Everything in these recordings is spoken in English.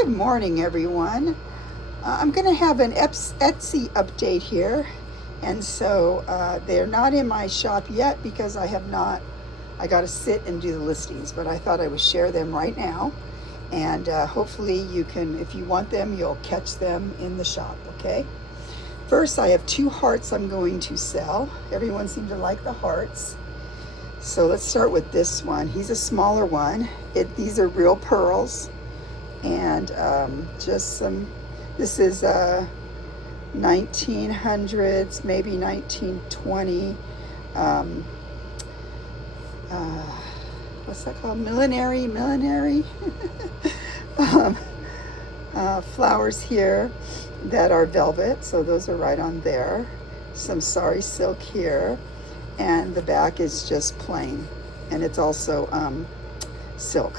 Good morning, everyone. I'm going to have an Etsy update here, and so they're not in my shop yet because I got to sit and do the listings, but I thought I would share them right now, and hopefully you can, if you want them, you'll catch them in the shop, okay? First, I have 2 hearts I'm going to sell. Everyone seemed to like the hearts. So let's start with this one. He's a smaller one. These are real pearls, and this is 1900s, maybe 1920. What's that called? Millenary. Flowers here that are velvet, so those are right on there. Some sari silk here, and the back is just plain, and it's also silk.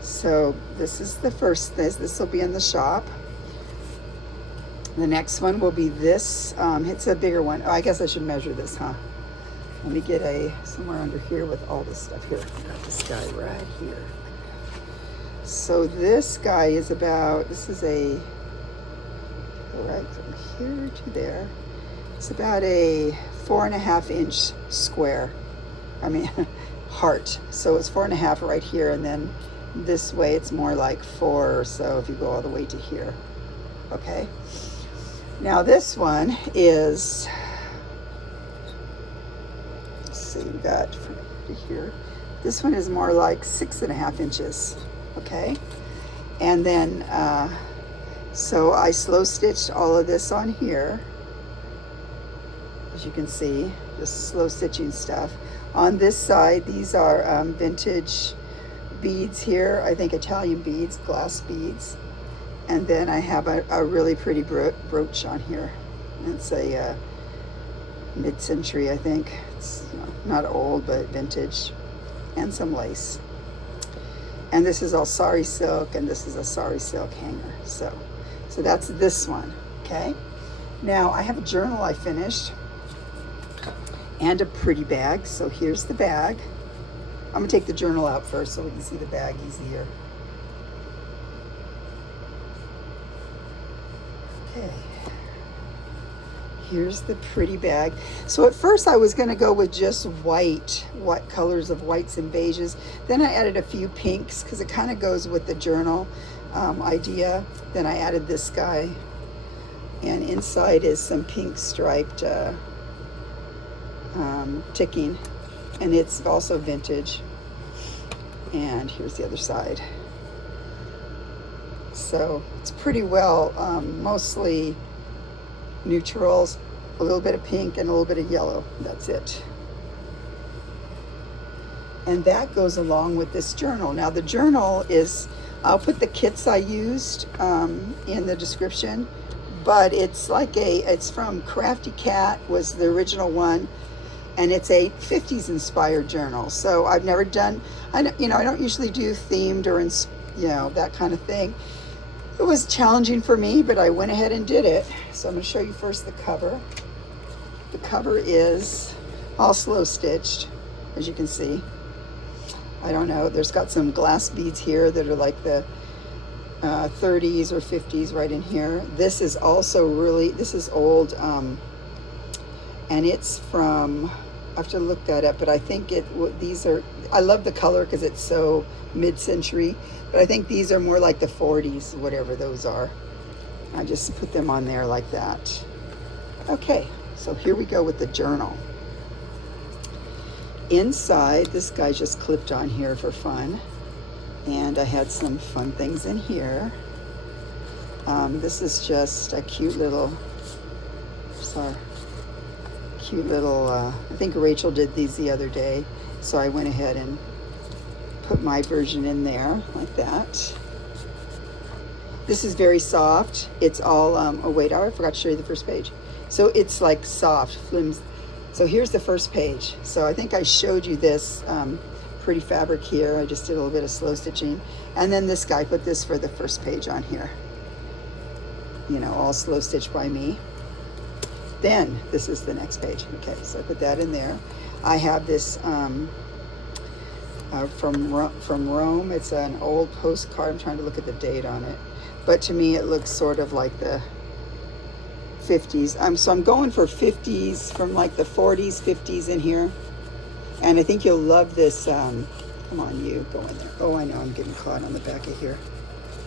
So this is the first. This will be in the shop. The next one will be this. It's a bigger one. Oh, I guess I should measure this, huh? Let me get somewhere under here with all this stuff here. I've got this guy right here. So this guy is about, this is right from here to there. It's about a 4.5 inch square. Heart. So it's 4.5 right here, and then this way it's more like 4 or so if you go all the way to here. Okay. Now this one is, let's see, we got from here to here. This one is more like 6.5 inches. Okay. And then, so I slow stitched all of this on here. As you can see, just slow stitching stuff. On this side, these are vintage beads here. I think Italian beads, glass beads. And then I have a really pretty brooch on here. It's a mid-century, I think. It's not old, but vintage. And some lace. And this is all sari silk, and this is a sari silk hanger. So that's this one, okay? Now I have a journal I finished and a pretty bag. So here's the bag. I'm gonna take the journal out first so we can see the bag easier. Okay. Here's the pretty bag. So at first I was gonna go with just white colors of whites and beiges. Then I added a few pinks because it kind of goes with the journal idea. Then I added this guy, and inside is some pink striped ticking, and it's also vintage. And here's the other side. So it's pretty well mostly neutrals, a little bit of pink and a little bit of yellow. That's it. And that goes along with this journal. Now the journal is, I'll put the kits I used in the description, but it's it's from Crafty Cat was the original one, and it's a 50s inspired journal. So I've never done, I don't usually do themed or that kind of thing. It was challenging for me, but I went ahead and did it. So I'm going to show you first the cover. The cover is all slow stitched, as you can see. I don't know, there's got some glass beads here that are like the 30s or 50s right in here. This is also this is old, and it's from, I have to look that up, but I think these are, I love the color because it's so mid-century, but I think these are more like the 40s, whatever those are. I just put them on there like that. Okay, so here we go with the journal. Inside, this guy just clipped on here for fun, and I had some fun things in here. This is just a cute little, I think Rachel did these the other day, so I went ahead and put my version in there like that. This is very soft. It's all, oh wait, I forgot to show you the first page. So it's like soft, flimsy. So here's the first page. So I think I showed you this pretty fabric here. I just did a little bit of slow stitching. And then this guy put this for the first page on here. All slow stitched by me. Then this is the next page. Okay, so I put that in there. I have this from Rome. It's an old postcard. I'm trying to look at the date on it, but to me it looks sort of like the 50s. So I'm going for 50s, from like the 40s, 50s in here. And I think you'll love this. Come on, you go in there. Oh, I know, I'm getting caught on the back of here.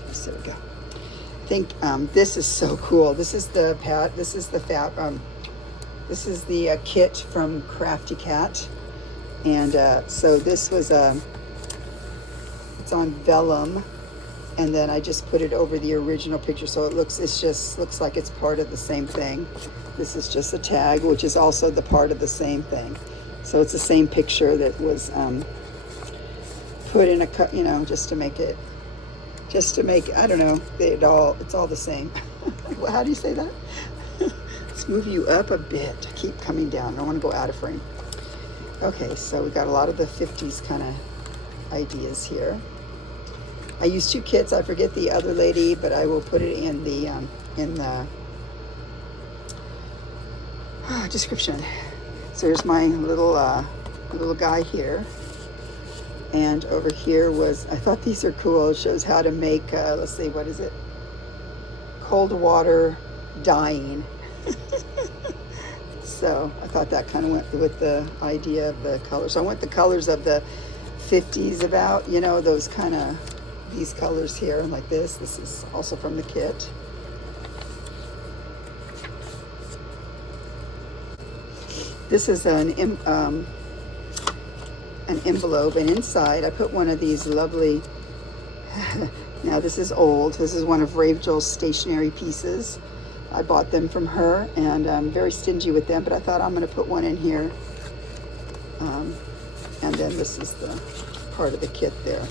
Yes, there we go. I think this is so cool. This is the this is the kit from Crafty Cat. And so this was it's on vellum, and then I just put it over the original picture, so it just looks like it's part of the same thing. This is just a tag, which is also the part of the same thing. So it's the same picture that was put in just to make, I don't know, it's all the same. How do you say that? Let's move you up a bit. Keep coming down. I don't want to go out of frame. Okay, so we got a lot of the 50s kind of ideas here. I used 2 kits. I forget the other lady, but I will put it in the description. So here's my little guy here, and over here I thought these are cool. It shows how to make let's see, what is it? Cold water dyeing. So I thought that kind of went with the idea of the colors. So I want the colors of the 50s about, those kind of, these colors here, like this. This is also from the kit. This is an envelope, and inside I put one of these lovely, now this is old. This is one of Rachel's stationery pieces. I bought them from her, and I'm very stingy with them, but I thought I'm going to put one in here. And then this is the part of the kit there.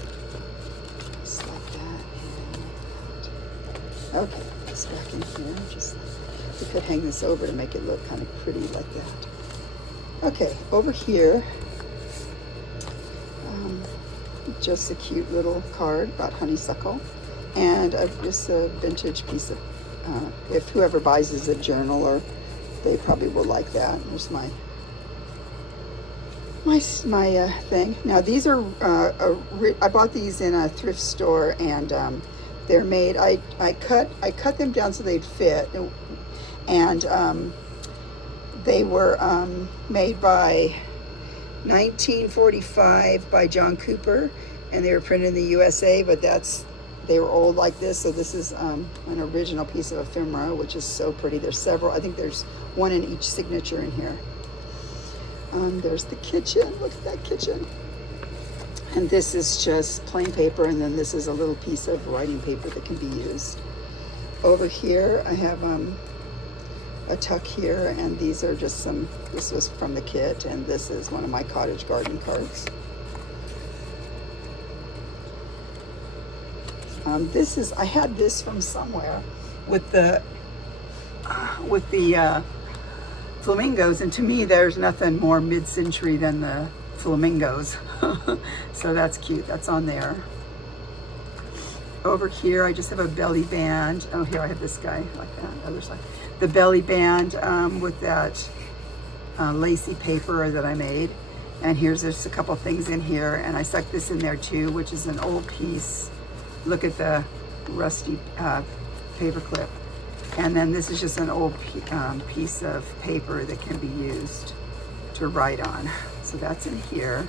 Just like that. Okay, this back in here. Just we could hang this over to make it look kind of pretty like that. Okay, over here, just a cute little card about honeysuckle, and just a vintage piece of, if whoever buys is a journaler, they probably will like that. There's my thing. Now these are, I bought these in a thrift store, and they're made, I cut them down so they'd fit, and they were made by 1945 by John Cooper, and they were printed in the USA, but they were old like this, so this is an original piece of ephemera, which is so pretty. There's several, I think there's one in each signature in here. There's the kitchen, look at that kitchen. And this is just plain paper, and then this is a little piece of writing paper that can be used. Over here, I have a tuck here, and these are just this was from the kit, and this is one of my cottage garden cards. I had this from somewhere with the flamingos, and to me there's nothing more mid-century than the flamingos. So that's cute, that's on there. Over here I just have a belly band. Oh, here I have this guy like that, other side. The belly band with that lacy paper that I made. And here's just a couple things in here, and I stuck this in there too, which is an old piece. Look at the rusty paper clip. And then this is just an old piece of paper that can be used to write on. So that's in here.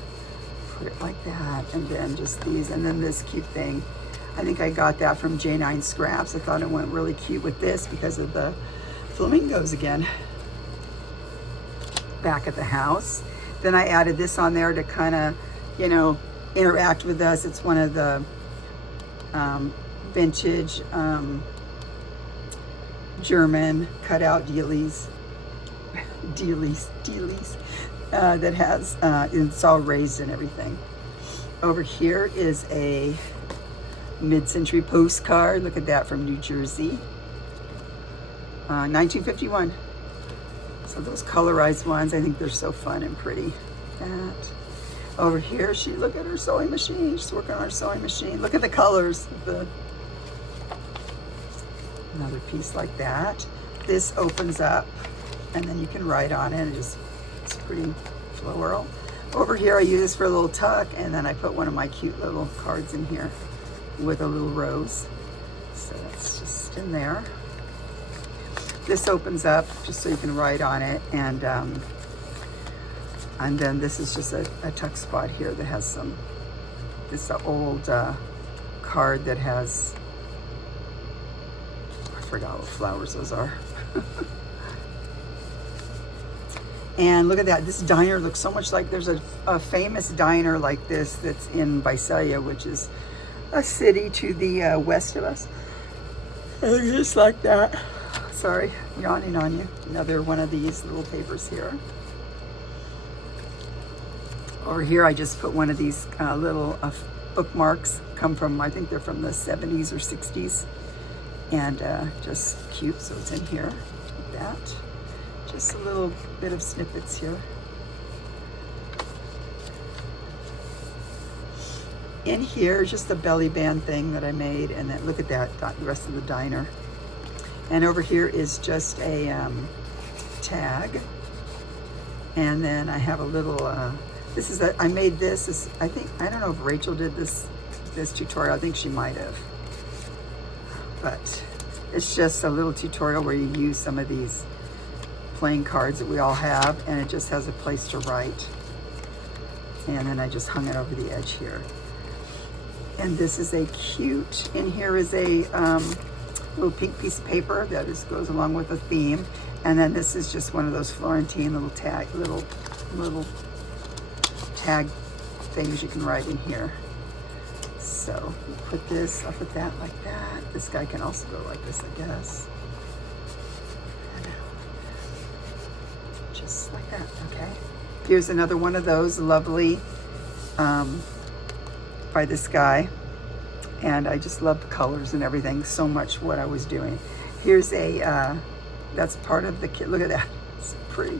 Put it like that, and then just these, and then this cute thing. I think I got that from J9 Scraps. I thought it went really cute with this because of the flamingos again. Back at the house. Then I added this on there to kind of, interact with us. It's one of the vintage German cutout dealies that has, it's all raised and everything. Over here is a mid-century postcard. Look at that, from New Jersey, 1951. So those colorized ones, I think they're so fun and pretty. That. Over here, look at her sewing machine. She's working on her sewing machine. Look at the colors. Another piece like that. This opens up, and then you can write on it. It's pretty floral. Over here I use this for a little tuck, and then I put one of my cute little cards in here with a little rose. So that's just in there. This opens up just so you can write on it, and then this is just a tuck spot here that has some, this is an old card that has, I forgot what flowers those are. And look at that, this diner looks so much like, there's a famous diner like this that's in Visalia, which is a city to the west of us. It looks just like that. Sorry, yawning on you. Another one of these little papers here. Over here I just put one of these little bookmarks, come from, I think they're from the 70s or 60s. And just cute, so it's in here, like that. Just a little bit of snippets here. In here is just a belly band thing that I made, and then look at that, the rest of the diner. And over here is just a tag. And then I have a little, this is I made this, I think, I don't know if Rachel did this tutorial, I think she might have. But it's just a little tutorial where you use some of these playing cards that we all have, and it just has a place to write. And then I just hung it over the edge here. And this is a cute, in here is a little pink piece of paper that just goes along with the theme. And then this is just one of those Florentine little tag things you can write in here. So you put this, I'll put that like that. This guy can also go like this, I guess. Just like that, okay. Here's another one of those, lovely, by this guy. And I just love the colors and everything so much, what I was doing. Here's a, that's part of the kit. Look at that, it's pretty.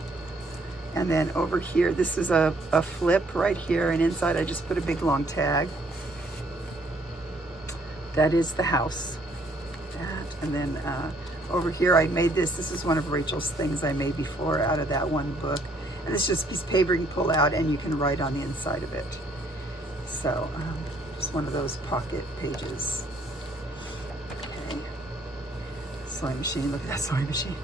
And then over here, this is a flip right here, and inside I just put a big long tag. That is the house. That, and then over here I made this is one of Rachel's things I made before out of that one book. And it's just a piece of paper you can pull out and you can write on the inside of it. So, just one of those pocket pages. Okay. Sewing machine, look at that sewing machine.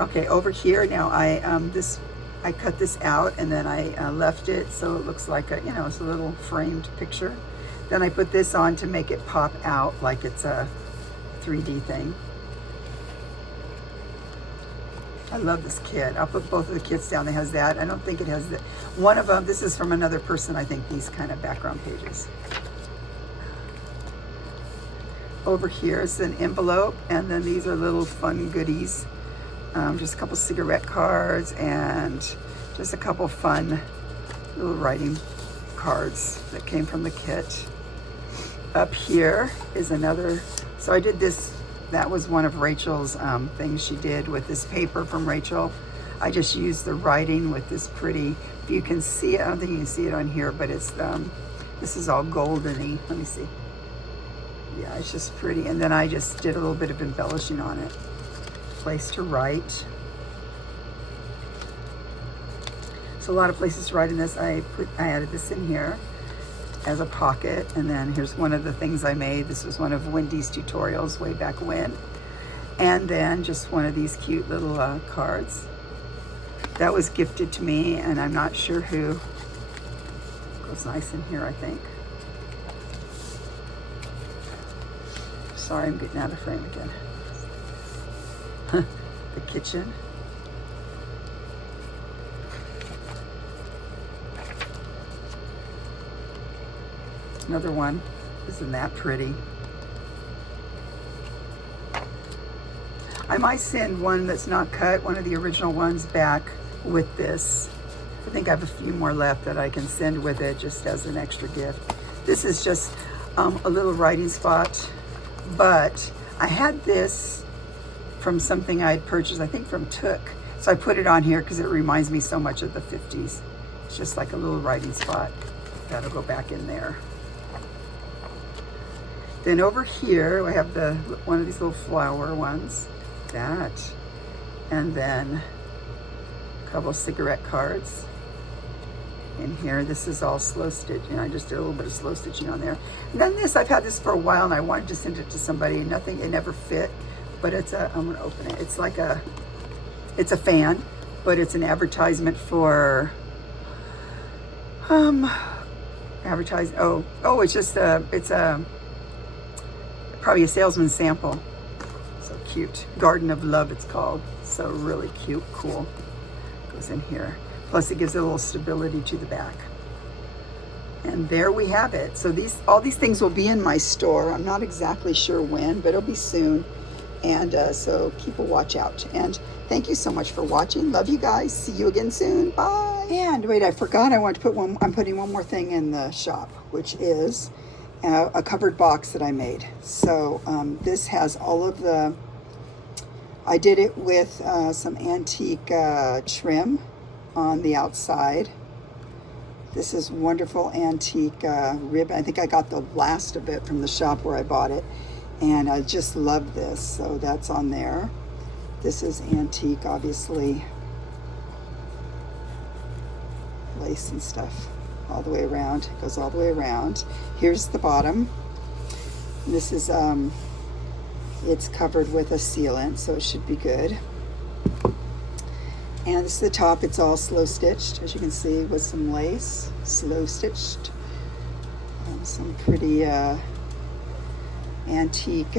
Okay, over here now I cut this out, and then I left it so it looks like a, it's a little framed picture. Then I put this on to make it pop out like it's a 3D thing. I love this kit. I'll put both of the kits down. It has that. I don't think it has the, one of them, this is from another person, I think, these kind of background pages. Over here is an envelope, and then these are little fun goodies. Just a couple cigarette cards and just a couple fun little writing cards that came from the kit. Up here is another, so I did this, that was one of Rachel's things she did with this paper from Rachel. I just used the writing with this pretty, if you can see it, I don't think you can see it on here, but it's, this is all golden-y. Let me see. Yeah, it's just pretty. And then I just did a little bit of embellishing on it. Place to write. So a lot of places to write in this. I added this in here as a pocket, and then here's one of the things I made. This was one of Wendy's tutorials way back when. And then just one of these cute little cards that was gifted to me, and I'm not sure who. Goes nice in here, I think. Sorry, I'm getting out of frame again. The kitchen. Another one. Isn't that pretty? I might send one that's not cut, one of the original ones, back with this. I think I have a few more left that I can send with it just as an extra gift. This is just a little writing spot, but I had this from something I had purchased, I think from Took. So I put it on here because it reminds me so much of the 50s. It's just like a little writing spot. That'll go back in there. Then over here, I have one of these little flower ones. That. And then a couple of cigarette cards. in here. This is all slow stitch, and I just did a little bit of slow stitching on there. And then this, I've had this for a while, and I wanted to send it to somebody. Nothing, it never fit, but it's a, I'm gonna open it. It's like a, it's a fan, but it's an advertisement for, advertise, it's just a, it's a, probably a salesman's sample. So cute. Garden of Love, it's called. So really cute, cool. Goes in here. Plus it gives it a little stability to the back. And there we have it. So all these things will be in my store. I'm not exactly sure when, but it'll be soon. And so keep a watch out. And thank you so much for watching. Love you guys. See you again soon. Bye. And wait, I forgot I want to put one, I'm putting one more thing in the shop, which is a covered box that I made. So this has all of the, I did it with some antique trim on the outside. This is wonderful antique ribbon. I think I got the last of it from the shop where I bought it. And I just love this. So that's on there. This is antique, obviously. Lace and stuff all the way around. It goes all the way around. Here's the bottom. This is, it's covered with a sealant, so it should be good. And this is the top. It's all slow stitched, as you can see, with some lace, slow stitched. Some pretty antique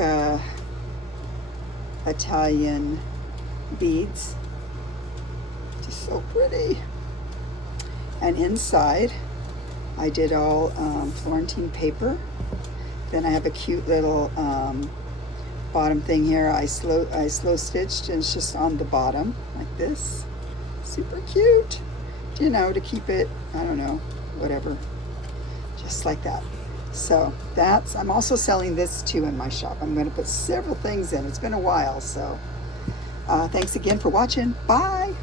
Italian beads. Just so pretty. And inside, I did all Florentine paper. Then I have a cute little bottom thing here. I slow stitched, and it's just on the bottom like this. Super cute. You know, to keep it, I don't know, whatever, just like that. So that's, I'm also selling this too in my shop. I'm going to put several things in. It's been a while, so thanks again for watching. Bye.